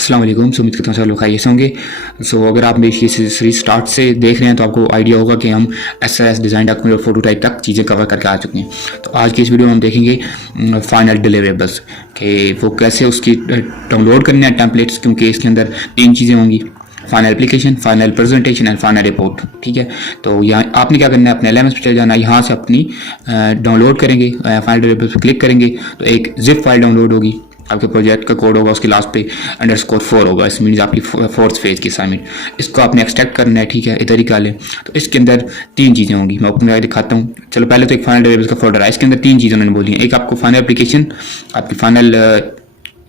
अस्सलाम वालेकुम। उम्मीद करता हूँ सब लोग खैरियत से होंगे। अगर आप मेरी ये सीरीज स्टार्ट से देख रहे हैं तो आपको आइडिया होगा कि हम एसएस डिज़ाइन डॉक्यूमेंट और फोटोटाइप तक चीज़ें कवर करके आ चुके हैं। तो आज की इस वीडियो में हम देखेंगे फाइनल डिलीवरेबल्स कि वो कैसे उसकी डाउनलोड करने हैं टेम्पलेट्स, क्योंकि इसके अंदर 3 चीज़ें होंगी: final application, final presentation and final report. ठीक है, तो यहाँ आपने क्या करना है, अपने LMS पे चले जाना, यहाँ से अपनी डाउनलोड करेंगे, फाइनल डिलीवरेबल्स पर क्लिक करेंगे तो एक जिप फाइल डाउनलोड होगी। आपके प्रोजेक्ट का कोड होगा, उसके लास्ट पे _4 होगा, इस मीन्स आपकी 4th फेज की असाइनमेंट। इसको आपने एक्सट्रैक्ट करना है। ठीक है, इधर ही निकालें। तो इसके अंदर 3 चीज़ें होंगी, मैं अपने दिखाता हूँ। चलो पहले तो एक फाइनल डिलीवरेबल्स का फोल्डर है, इसके अंदर 3 चीज़ें उन्होंने बोली हैं। एक आपको फाइनल एप्लीकेशन, आपकी फाइनल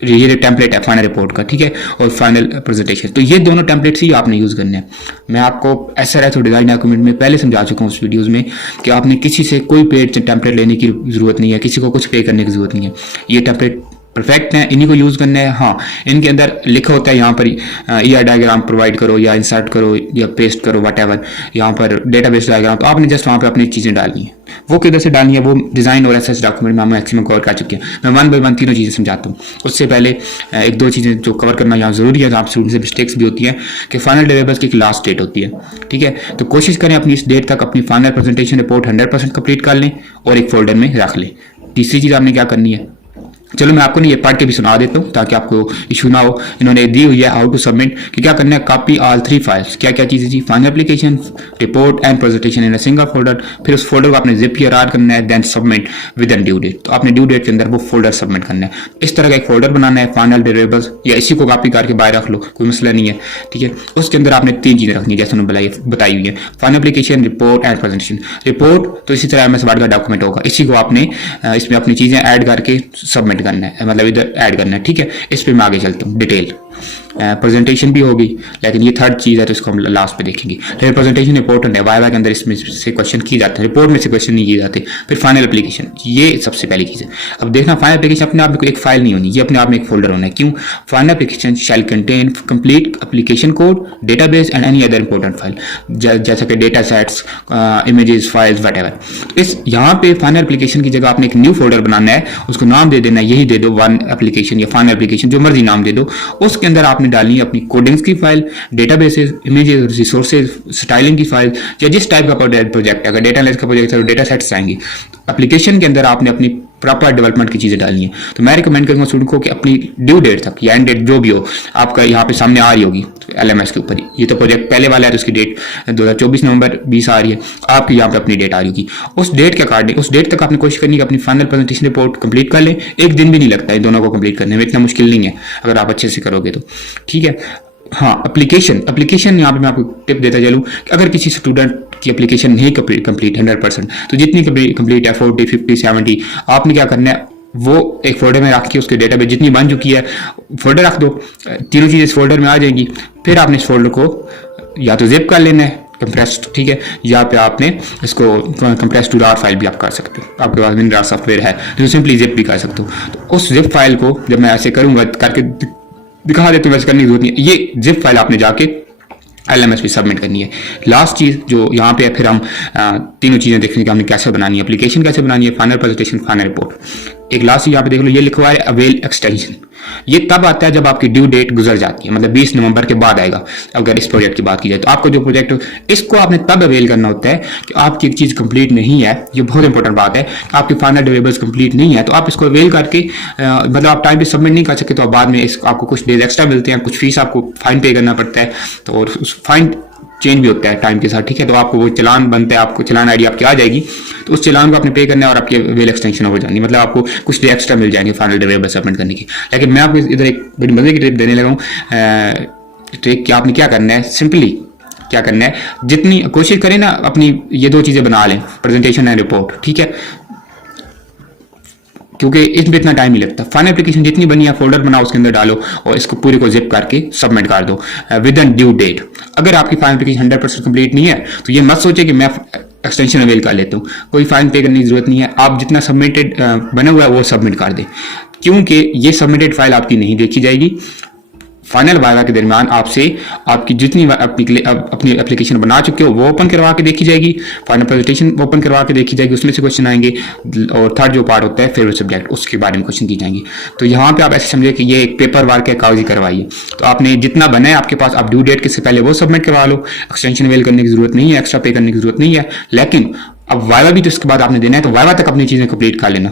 ये टेम्पलेट है फाइनल रिपोर्ट का, ठीक है, और फाइनल प्रेजेंटेशन। तो ये दोनों टेम्पलेट्स ही आपने यूज़ करने हैं। मैं आपको SRS और डिज़ाइन डॉक्यूमेंट में पहले समझा चुका हूँ उस वीडियोस में कि आपने किसी से कोई पेड टेम्पलेट लेने की ज़रूरत नहीं है, किसी को कुछ पे करने की ज़रूरत नहीं है। ये टेम्पलेट परफेक्ट है, इन्हीं को यूज़ करना है। हाँ, इनके अंदर लिखा होता है यहाँ पर ER डायग्राम प्रोवाइड करो या इंसर्ट करो या पेस्ट करो, वट यहाँ पर डेटाबेस डायग्राम। तो आपने जस्ट वहाँ पे अपनी चीज़ें डालनी है। वो किधर से डालनी है, वो डिज़ाइन और SS डॉक्यूमेंट में हम मैक्सिमम कवर कर चुके हैं। मैं 1 by 1 तीनों चीज़ें समझाता हूँ। उससे पहले 1-2 चीज़ें जो कवर करना यहाँ ज़रूरी है, तो आप स्टूडेंट से मिस्टेक्स भी होती हैं कि फाइनल डिलीवरेबल्स की एक लास्ट डेट होती है। ठीक है, तो कोशिश करें अपनी इस डेट तक अपनी फाइनल प्रेजेंटेशन रिपोर्ट 100% कंप्लीट कर लें और एक फोल्डर में रख लें। तीसरी चीज़ आपने क्या करनी है, चलो मैं आपको नहीं ये पढ़ के भी सुना देता हूँ ताकि आपको इशू ना हो। इन्होंने दी हुई है हाउ टू सबमिट कि क्या करना है, कॉपी ऑल 3 फाइल्स। क्या क्या चीज़ें जी, final application, report and presentation in a single folder. फिर उस फोल्डर को आपने जिप PRR करना है, then submit with an due date. तो आपने ड्यू डेट के अंदर वो फोल्डर सबमिट करना है। इस तरह का एक फोल्डर बनाना है फाइनल डिलीवरेबल्स, या इसी को कॉपी करके बाहर रख लो, कोई मसला नहीं है। ठीक है, उसके अंदर आपने 3 चीज़ें रखनी है जैसे उन्होंने बताई हुई है: final application, report and presentation. Report तो इसी तरह MS वर्ड का डॉक्यूमेंट होगा, इसी को आपने इसमें अपनी चीज़ें ऐड करके सबमिट करना है, मतलब ऐड करना है। ठीक है, इस पे मैं आगे चलता हूँ। डिटेल प्रेजेंटेशन भी होगी, लेकिन ये 3rd चीज़ है तो इसको हम लास्ट पे देखेंगे। फिर प्रेजेंटेशन इंपॉर्टेंट है, वाइवा के अंदर इसमें से क्वेश्चन किए जाते हैं, रिपोर्ट में से क्वेश्चन नहीं किए जाते। फिर फाइनल एप्लीकेशन, ये सबसे पहली चीज़ है। अब देखना, फाइनल एप्लीकेशन अपने आप में कोई एक फाइल नहीं होनी, ये अपने आप में एक फोल्डर होना है। क्यों? Final application shall contain complete application code, database and any other important file, जैसा कि data sets, images, files, what इस यहाँ पे फाइनल एप्लीकेशन की जगह आपने एक न्यू फोल्डर बनाना है, उसको नाम दे देना है, यही दे दो 1 एप्लीकेशन या फाइनल एप्लीकेशन, जो मर्जी नाम दे दो। उसके अंदर आपने डालनी है अपनी कोडिंग्स की file, databases, images, resources, styling की फाइल, या जिस टाइप का प्रोजेक्ट है। अगर डेटा एनालिसिस का प्रोजेक्ट है तो डेटा सेट्स आएंगे। एप्लीकेशन के अंदर आपने अपनी प्रॉपर डेवलपमेंट की चीज़ें डालनी है। तो मैं रिकमेंड करूँगा स्टूडेंट को कि अपनी ड्यू डेट तक या एंड डेट जो भी हो आपका यहाँ पे सामने आ रही होगी LMS के ऊपर ही। ये तो प्रोजेक्ट पहले वाला है तो उसकी डेट 2024 नवंबर 20 आ रही है, आपकी यहाँ पे अपनी डेट आ रही होगी। उस डेट के अकॉर्डिंग उस डेट तक आपने कोशिश करनी है अपनी फाइनल प्रेजेंटेशन रिपोर्ट कंप्लीट कर लें। एक दिन भी नहीं लगता है दोनों को कंप्लीट करने में, इतना मुश्किल नहीं है अगर आप अच्छे से करोगे तो। ठीक है, हाँ, एप्लीकेशन यहाँ पे मैं आपको टिप देता चलूँ कि अगर किसी स्टूडेंट की एप्लीकेशन नहीं कंप्लीट 100%, तो जितनी कंप्लीट है 40, 50, 70, आपने क्या करना है, वो एक फोल्डर में रख के उसके डेटाबेस जितनी बन चुकी है फोल्डर रख दो। तीनों चीज़ें इस फोल्डर में आ जाएंगी। फिर आपने इस फोल्डर को या तो जिप कर लेना है कंप्रेस्ड, ठीक है, या पे आपने इसको कंप्रेस्ड टू RAR फाइल भी आप कर सकते हो। आपके पास WinRAR सॉफ्टवेयर है तो सिंपली जिप भी कर सकते हो। तो उस जिप फाइल को जब मैं ऐसे करूँगा करके दिखा देते हो, वैसे करने की जरूरत नहीं है। ये जिप फाइल आपने जाके LMS पे सबमिट करनी है। लास्ट चीज़ जो यहाँ पे है, फिर हम तीनों चीज़ें देखेंगे कि हमने कैसे बनानी है, एप्लीकेशन कैसे बनानी है, फाइनल प्रेजेंटेशन, फाइनल रिपोर्ट। एक लास्ट यहाँ पे देख लो, ये लिखा हुआ है अवेल एक्सटेंशन। ये तब आता है जब आपकी ड्यू डेट गुजर जाती है, मतलब 20 नवंबर के बाद आएगा। अगर इस प्रोजेक्ट की बात की जाए तो आपको जो प्रोजेक्ट इसको आपने तब अवेल करना होता है कि आपकी एक चीज़ कंप्लीट नहीं है। ये बहुत इंपॉर्टेंट बात है कि आपकी फाइनल डिलीवरेबल्स कंप्लीट नहीं है, तो आप इसको अवेल करके मतलब आप टाइम पे सबमिट नहीं कर सकते तो बाद में आपको कुछ डेज एक्स्ट्रा मिलते हैं, कुछ फीस आपको फाइन पे करना पड़ता है। तो और उस फाइन चेंज भी होता है टाइम के साथ। ठीक है, तो आपको वो चलान बनता है, आपको चलान ID आपकी आ जाएगी, तो उस चलान को आपने पे करना है और आपकी वेल एक्सटेंशन हो जाएगी, मतलब आपको कुछ डे एक्स्ट्रा मिल जाएंगे फाइनल डिलीवरेबल सबमिट करने की। लेकिन मैं आपको इधर एक बड़ी मजे की टिप देने लगा हूँ। ट्रिक कि आपने क्या करना है, सिंपली क्या करना है, जितनी कोशिश करें ना अपनी ये 2 चीज़ें बना लें, प्रेजेंटेशन एंड रिपोर्ट। ठीक है, क्योंकि इसमें इतना टाइम नहीं लगता। फाइनल एप्लीकेशन जितनी बनी है फोल्डर बनाओ, उसके अंदर डालो और इसको पूरे को जिप करके सबमिट कर दो विद एन ड्यू डेट। अगर आपकी फाइनल एप्लीकेशन 100% कंप्लीट नहीं है तो ये मत सोचे कि मैं एक्सटेंशन अवेल कर लेता हूँ, कोई फाइन पे करने की जरूरत नहीं है। आप जितना सबमिटेड बना हुआ है वो सबमिट कर दें, क्योंकि ये सबमिटेड फाइल आपकी नहीं देखी जाएगी। फाइनल वायवा के दरमियान आपसे आपकी जितनी अपनी एप्लीकेशन बना चुके हो वो ओपन करवा के देखी जाएगी, फाइनल प्रेजेंटेशन ओपन करवा के देखी जाएगी, उसमें से क्वेश्चन आएंगे, और थर्ड जो पार्ट होता है फेवरेट सब्जेक्ट, उसके बारे में क्वेश्चन की जाएंगे। तो यहाँ पे आप ऐसे समझे कि ये एक पेपर वर्क है, कागजी कार्रवाई है। तो आपने जितना बना है आपके पास, आप ड्यू डेट के से पहले वो सबमिट करवा लो, एक्सटेंशन अवेल करने की जरूरत नहीं है, एक्स्ट्रा पे करने की जरूरत नहीं है। लेकिन अब वाइवा भी तो इसके बाद आपने देना है, तो वाइवा तक अपनी चीजें कंप्लीट कर लेना,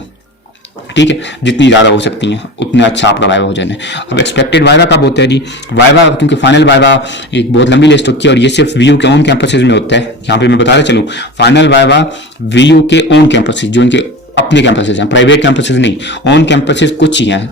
ठीक है, जितनी ज़्यादा हो सकती हैं उतना अच्छा आपका वाइवा हो जाना है। अब एक्सपेक्टेड वाइवा कब होता है जी? वाइवा, क्योंकि फाइनल वाइवा एक बहुत लंबी लिस्ट होती है और ये सिर्फ वीयू के ऑन कैंपसेज में होता है। यहाँ पे मैं बताता चलूँ, फाइनल वाइवा वीयू के ऑन कैंपसेज, जो इनके अपने कैंपसेज हैं, प्राइवेट कैंपसेज नहीं, ऑन कैंपसेज कुछ ही हैं।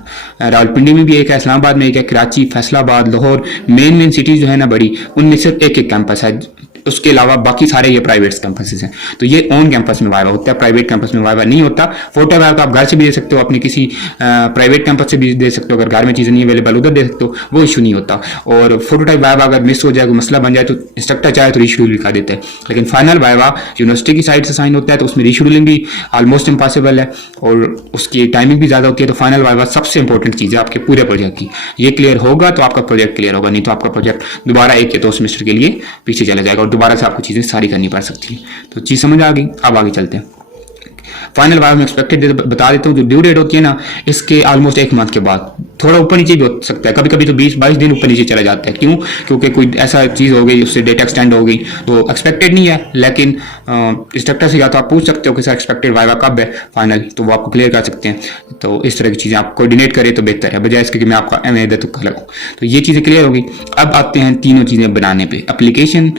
रावलपिंडी में भी एक है, इस्लामाबाद में एक है, कराची, फैसलाबाद, लाहौर, मेन सिटीज जो है ना बड़ी, उनमें सिर्फ एक एक कैंपस है, उसके अलावा बाकी सारे ये प्राइवेट कैंपसेस हैं। तो ये ऑन कैंपस में वाइवा होता है, प्राइवेट कैंपस में वाइवा नहीं होता। फोटो वाइवा तो आप घर से भी दे सकते हो, अपने किसी प्राइवेट कैंपस से भी दे सकते हो, अगर घर में चीज़ें नहीं अवेलेबल उधर दे सकते हो, वो इशू नहीं होता। और फोटोटाइप वाइवा अगर मिस हो जाए, कोई मसला बन जाए, तो इंस्ट्रक्टर चाहे तो रीशेड्यूल भी कर देते हैं। लेकिन फाइनल वाइवा यूनिवर्सिटी की साइड से साइन होता है, तो उसमें रीशेड्यूलिंग भी ऑलमोस्ट इम्पॉसिबल है और उसकी टाइमिंग भी ज़्यादा होती है। तो फाइनल वाइवा सबसे इंपॉर्टेंट चीज़ है आपके पूरे प्रोजेक्ट की। ये क्लियर होगा तो आपका प्रोजेक्ट क्लियर होगा, नहीं तो आपका प्रोजेक्ट दोबारा एक या दो सेमेस्टर के लिए पीछे चला जाएगा और दोबारा से आपको चीज़ें सारी करनी पड़ सकती है। तो चीज़ समझ आ गई। अब आगे चलते हैं। फाइनल वाइवा में एक्सपेक्टेड बता देता हूँ, जो ड्यू डेट होती है ना, इसके ऑलमोस्ट एक मंथ के बाद, थोड़ा ऊपर नीचे भी हो सकता है, कभी कभी तो 20-22 दिन ऊपर नीचे चला जाता है। क्यों? क्योंकि कोई ऐसा चीज़ हो गई, उससे डेट एक्सटेंड हो गई, तो एक्सपेक्टेड नहीं है। लेकिन इंस्ट्रक्टर से या तो आप पूछ सकते हो कि सर एक्सपेक्टेड वाइवा कब है फाइनल, तो वो आपको क्लियर कर सकते हैं। तो इस तरह की चीज़ें आप कोऑर्डिनेट करें तो बेहतर है, बजाय इसके कि मैं आपका एम तुक्का लगाऊँ। तो ये चीज़ें क्लियर होगी। अब आते हैं तीनों चीज़ें बनाने पर, एप्लीकेशन,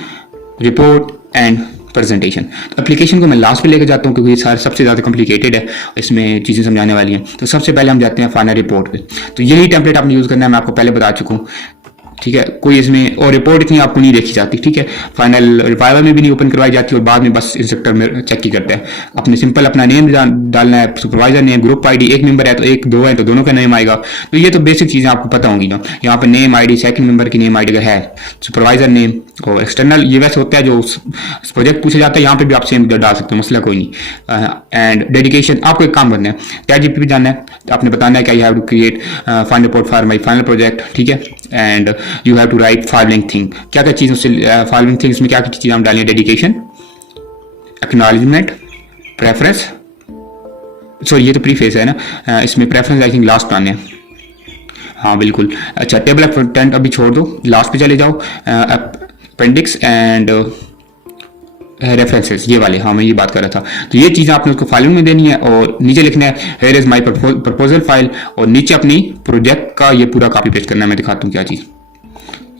रिपोर्ट एंड प्रेजेंटेशन। तो एप्लीकेशन को मैं लास्ट पे लेकर जाता हूँ क्योंकि ये सारे सबसे ज़्यादा कॉम्प्लिकेटेड है, इसमें चीज़ें समझाने वाली हैं। तो सबसे पहले हम जाते हैं फाइनल रिपोर्ट पे। तो यही टेम्पलेट आपने यूज़ करना है, मैं आपको पहले बता चुका हूँ, ठीक है। कोई इसमें और रिपोर्ट इतनी आपको नहीं देखी जाती, ठीक है। फाइनल वाइवा में भी नहीं ओपन करवाई जाती और बाद में बस इंस्ट्रक्टर में चेक ही करता है। अपने सिंपल अपना नेम डालना है, सुपरवाइजर नेम, ग्रुप आईडी, एक मेंबर है तो एक दो है तो दोनों का नेम आएगा। तो ये तो बेसिक चीज़ें आपको पता होंगी ना। यहाँ पर नेम आईडी, सेकंड मेंबर की नेम आईडी अगर है, सुपरवाइजर नेम, और एक्सटर्नल ये वैसे होता है जो प्रोजेक्ट पूछा जाता है, यहाँ पे भी आप सेम डाल सकते हो, मसला कोई नहीं। एंड डेडिकेशन, आपको एक काम करना है, ChatGPT भी जानना है, आपने बताना है कि I have to create final report for my final project, ठीक है। And you have to write following thing, क्या क्या चीज़ उससे फॉलोइंग थिंग्स में क्या क्या चीज़ें हम डालें, डेडिकेशन, एक्नॉलेजमेंट, प्रेफरेंस, सॉरी ये तो प्रीफेस है ना, इसमें प्रेफरेंस आई थिंक लास्ट आने हैं, हाँ बिल्कुल। अच्छा, टेबल ऑफ कंटेंट अभी छोड़ दो, लास्ट पे चले जाओ, अपेंडिक्स एंड रेफरेंसेस, ये वाले, हाँ मैं ये बात कर रहा था। तो ये चीज़ें आपने उसको फाइलिंग में देनी है और नीचे लिखना है here is my proposal file, और नीचे अपनी प्रोजेक्ट का ये पूरा कॉपी पेस्ट करना है। मैं दिखाता हूँ क्या चीज़,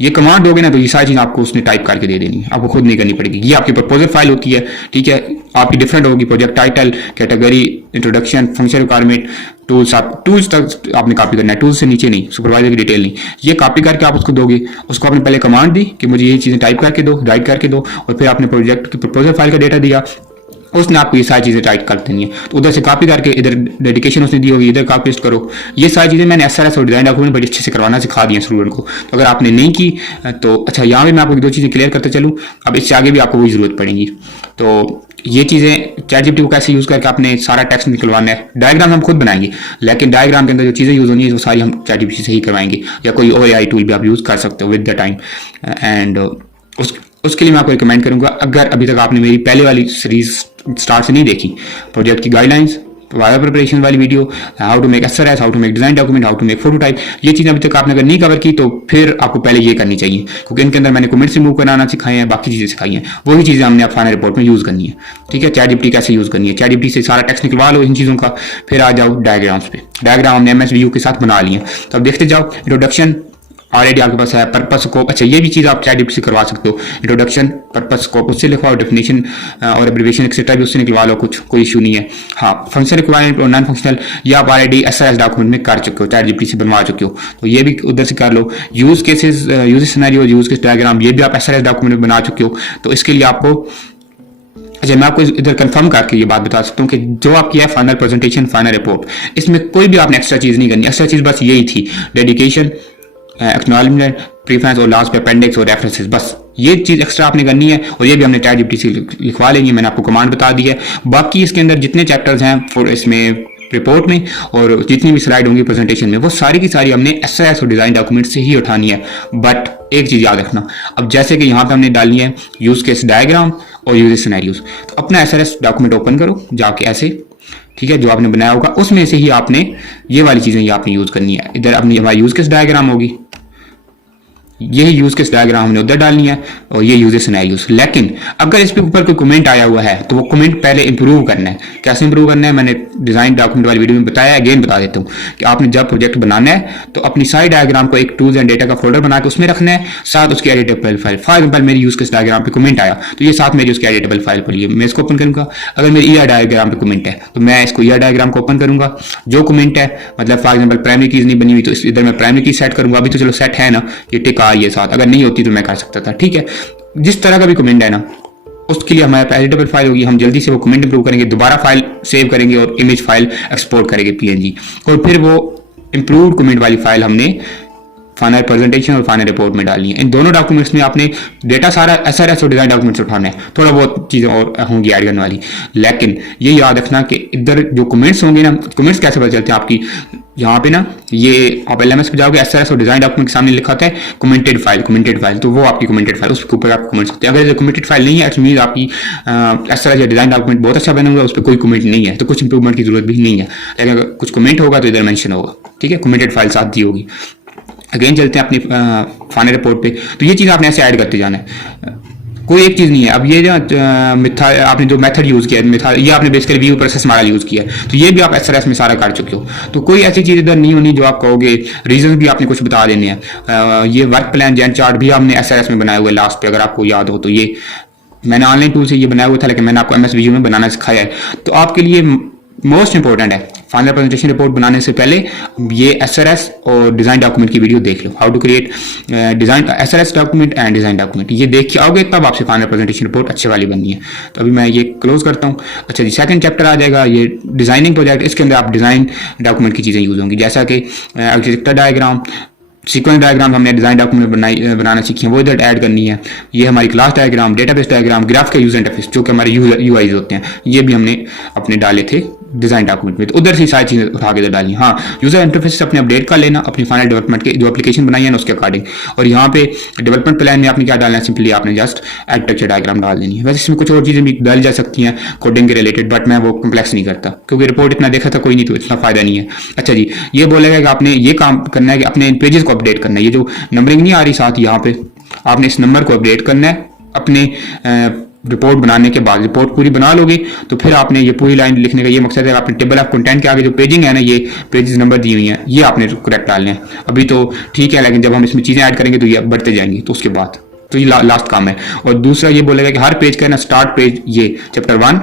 ये कमांड दोगे ना तो ये सारी चीज़ आपको उसने टाइप करके दे देनी है, आपको खुद नहीं करनी पड़ेगी। ये आपकी प्रपोजल फाइल होती है, ठीक है, आपकी डिफरेंट होगी, project title, category, introduction, function requirement, tools, आप टूल्स तक आपने कॉपी करना है, टूल्स से नीचे नहीं, सुपरवाइजर की डिटेल नहीं। ये कॉपी करके आप उसको दोगे, उसको आपने पहले कमांड दी कि मुझे ये चीज़ें टाइप करके दो, राइट करके दो, और फिर आपने प्रोजेक्ट की प्रपोजल फाइल का डेटा दिया, उसने आपको ये सारी चीज़ें टाइप कर देनी है। तो उधर से कॉपी करके इधर डेडिकेशन उसने दी होगी, इधर कॉपी पेस्ट करो। ये सारी चीज़ें मैंने SRS और डिजाइन डॉक्यूमेंट बड़ी अच्छे से करवाना सिखा दिया स्टूडेंट को। तो अगर आपने नहीं की तो अच्छा, यहाँ भी मैं आपको दो चीज़ें क्लियर करते चलूँ, अब इससे आगे भी आपको वही ज़रूरत पड़ेगी। तो ये चीज़ें ChatGPT को कैसे यूज़ करके आपने सारा टेक्स्ट निकलवाना है। डायग्राम हम खुद बनाएंगे, लेकिन डायग्राम के अंदर जो चीज़ें यूज़ होनी है वो सारी हम ChatGPT से ही करवाएंगे, या कोई और AI टूल भी आप यूज़ कर सकते हो विद द टाइम। एंड उसके लिए मैं आपको रिकमेंड करूंगा, अगर अभी तक आपने मेरी पहले वाली सीरीज स्टार्ट से नहीं देखी, प्रोजेक्ट की गाइडलाइंस, वाइवा प्रिपरेशन वाली video, how to make SRS, how to make design document, how to make prototype, ये चीज़ अभी तक आपने अगर नहीं कवर की तो फिर आपको पहले ये करनी चाहिए, क्योंकि इनके अंदर मैंने कमेंट्स रिमूव कराना सिखाए हैं, बाकी चीज़ें सिखाई हैं, वही चीज़ें हमने आप फाइनल रिपोर्ट में यूज़ करनी है, ठीक है। ChatGPT कैसे यूज़ करनी है, ChatGPT से सारा टेक्स्ट निकलवा लो इन चीज़ों का, फिर आ जाओ डायग्राम्स पे। डायग्राम हमने MS View के साथ बना लिए, तो अब देखते जाओ। इंट्रोडक्शन ऑलरेडी आपके पास है, पर्पस स्कोप, अच्छा ये भी चीज़ आप ChatGPT से करवा सकते हो, इंट्रोडक्शन, पर्पस स्कोप उससे लिखवाओ, डेफिनेशन और एब्रिविएशन एक्सेट्रा भी उससे निकलवा लो, कुछ कोई इशू नहीं है। हाँ, फंक्शन रिक्वायरमेंट और नॉन फंक्शनल ये आप ऑलरेडी SRS डॉक्यूमेंट में कर चुके हो, ChatGPT से बनवा चुके हो, तो ये भी उधर से कर लो। Use cases, use scenario, use case diagram, ये भी आप SRS डॉक्यूमेंट में बना चुके हो। तो इसके लिए आपको, अच्छा मैं आपको इधर कंफर्म करके ये बात बता सकता हूँ कि जो आपकी है फाइनल प्रेजेंटेशन, फाइनल रिपोर्ट, इसमें कोई भी आपने एक्स्ट्रा चीज़ नहीं करनी। एक्स्ट्रा चीज़ बस यही थी, डेडिकेशन, एक्नॉलेजमेंट, प्रीफरेंस और लास्ट पे अपेंडिक्स और रेफरेंसेस, बस ये चीज़ एक्स्ट्रा आपने करनी है, और ये भी हमने ChatGPT से लिखवा लेंगे, मैंने आपको कमांड बता दी है। बाकी इसके अंदर जितने चैप्टर्स हैं, इसमें रिपोर्ट में, और जितनी भी स्लाइड होंगी प्रेजेंटेशन में वो सारी की सारी हमने SRS और डिज़ाइन डॉक्यूमेंट से ही उठानी है। बट एक चीज़ याद रखना, अब जैसे कि यहाँ पे हमने डालनी है यूज केस डायग्राम और यूजर सिनेरियोज, तो अपना SRS डॉक्यूमेंट ओपन करो जाके ऐसे, ठीक है, जो आपने बनाया होगा उसमें से ही आपने ये वाली चीज़ें ये आपने यूज़ करनी है। इधर अपनी हमारी यूज केस डायग्राम होगी, यही यूज केस डायग्राम हमने उधर डालनी है, और ये यूजर सिनेरियोज। लेकिन अगर इस पे ऊपर कोई कमेंट आया हुआ है तो वो कमेंट पहले इंप्रूव करना है। कैसे इंप्रूव करना है मैंने डिजाइन डॉक्यूमेंट वाली वीडियो में बताया, अगेन बता देता हूँ कि आपने जब प्रोजेक्ट बनाना है तो अपनी सारी डायग्राम को एक टूल्स एंड डेटा का फोल्डर बना के उसमें रखना है, साथ उसकी एडिटेबल फाइल। फॉर एग्जाम्पल मेरी यूज केस डायग्राम पे कमेंट आया तो ये साथ मेरी उसकी एडिटेबल फाइल खुली है, मैं इसको ओपन करूंगा। अगर मेरी ER डायग्राम पे कमेंट है तो मैं इसको ER डायग्राम को ओपन करूंगा। जो कमेंट है मतलब फॉर एग्जाम्पल प्राइमरी कीज नहीं बनी हुई तो इधर मैं प्राइमरी की सेट करूंगा। अभी तो चलो सेट है ना, ये टिक आ रही है साथ, अगर नहीं होती तो मैं कर सकता था, ठीक है। जिस तरह का भी कमेंट है ना उसके लिए हमारे पास एडिटेबल फाइल होगी, हम जल्दी से वो कमेंट इंप्रूव करेंगे, दोबारा फाइल सेव करेंगे और इमेज फाइल एक्सपोर्ट करेंगे PNG, और फिर वो इंप्रूव्ड कमेंट वाली फाइल हमने फाइनल प्रेजेंटेशन और फाइनल रिपोर्ट में डालनी है। इन दोनों डॉक्यूमेंट्स में आपने डेटा सारा SRS और डिजाइन डॉक्यूमेंट्स उठाना है, थोड़ा बहुत चीजें और होंगी ऐड करने वाली। लेकिन ये याद रखना कि इधर जो कमेंट्स होंगे ना, कमेंट्स कैसे पता चलते हैं आपकी, यहाँ पे ना ये आप LMS पे जाओगे SRS और डिजाइन डॉक्यूमेंट के सामने लिखा होता है कमेंटेड फाइल, तो वो आपकी कमेंटेड फाइल, उसके ऊपर आप कमेंट्स होते हैं। अगर कमेंटेड फाइल नहीं है इट मींस आपकी SRS या डिजाइन डॉक्यूमेंट बहुत अच्छा बना हुआ है, उस पर कोई कमेंट नहीं है तो कुछ इंप्रूवमेंट की जरूरत भी नहीं है। लेकिन अगर कुछ कमेंट होगा तो इधर मेंशन होगा, ठीक है, कमेंटेड फाइल साथ दी होगी। अगेन चलते हैं अपनी फाइनल रिपोर्ट पे, तो ये चीज़ आपने ऐसे ऐड करते जाना है, कोई एक चीज़ नहीं है। अब ये जो आपने जो मेथड यूज़ किया है, ये आपने basically view process model use किया है, तो ये भी आप SRS में सारा कर चुके हो। तो कोई ऐसी चीज़ इधर नहीं होनी जो आप कहोगे, रीजन भी आपने कुछ बता देने हैं। ये वर्क प्लान जैन चार्ट भी हमने SRS में बनाया हुआ है लास्ट पे, अगर आपको याद हो तो। ये मैंने ऑनलाइन टूल से ये बनाया हुआ था, लेकिन मैंने आपको MS Visio में बनाना सिखाया है। तो आपके लिए मोस्ट इंपॉर्टेंट है फाइनल प्रेजेंटेशन रिपोर्ट बनाने से पहले ये SRS और डिजाइन डॉक्यूमेंट की वीडियो देख लो, how to create design SRS document and design document. ये देख के आओगे तब आपसे फाइनल प्रेजेंटेशन रिपोर्ट अच्छे वाली बननी है। तो अभी मैं ये क्लोज करता हूँ। अच्छा जी, सेकंड चैप्टर आ जाएगा ये डिजाइनिंग प्रोजेक्ट, इसके अंदर आप डिजाइन डॉक्यूमेंट की चीजें यूज होंगी, जैसा कि आर्किटेक्चर डायग्राम, सीक्वेंस डायग्राम हमने डिजाइन डॉक्यूमेंट बनाना सीखी है, वो इधर ऐड करनी है। ये हमारी class diagram, database diagram, graph का यूजर इंटरफेस जो कि हमारे UIs होते हैं, ये भी हमने अपने डाले थे डिजाइन डॉक्यूमेंट में, तो उधर से सारी चीजें उठा के इधर डाली। हाँ, यूजर इंटरफेस अपने अपडेट कर लेना अपनी फाइनल डेवलपमेंट के जो एप्लीकेशन बनाई है ना उसके अकॉर्डिंग। और यहाँ पे डेवलपमेंट प्लान में आपने क्या डालना है, सिंपली आपने जस्ट आर्किटेक्चर डायग्राम डाल देनी है। वैसे इसमें कुछ और चीजें भी डाली जा सकती हैं कोडिंग के रिलेटेड, बट मैं वो कम्प्लेक्स नहीं करता क्योंकि रिपोर्ट इतना देखा था कोई नहीं, तो इतना फायदा नहीं है। अच्छा जी, ये बोलेगा कि आपने ये काम करना है कि अपने पेजेस को अपडेट करना है। ये जो नंबरिंग नहीं आ रही साथ यहाँ पे, आपने इस नंबर को अपडेट करना है अपने रिपोर्ट बनाने के बाद। रिपोर्ट पूरी बना लोगे तो फिर आपने ये पूरी लाइन लिखने का ये मकसद है, आपने टेबल ऑफ कंटेंट के आगे जो पेजिंग है ना, ये पेजेस नंबर दी हुई हैं, ये आपने करेक्ट डालने हैं। अभी तो ठीक है, लेकिन जब हम इसमें चीजें ऐड करेंगे तो ये बढ़ते जाएंगी, तो उसके बाद तो ये लास्ट काम है। और दूसरा ये बोलेगा कि हर पेज का ना स्टार्ट पेज ये चैप्टर 1,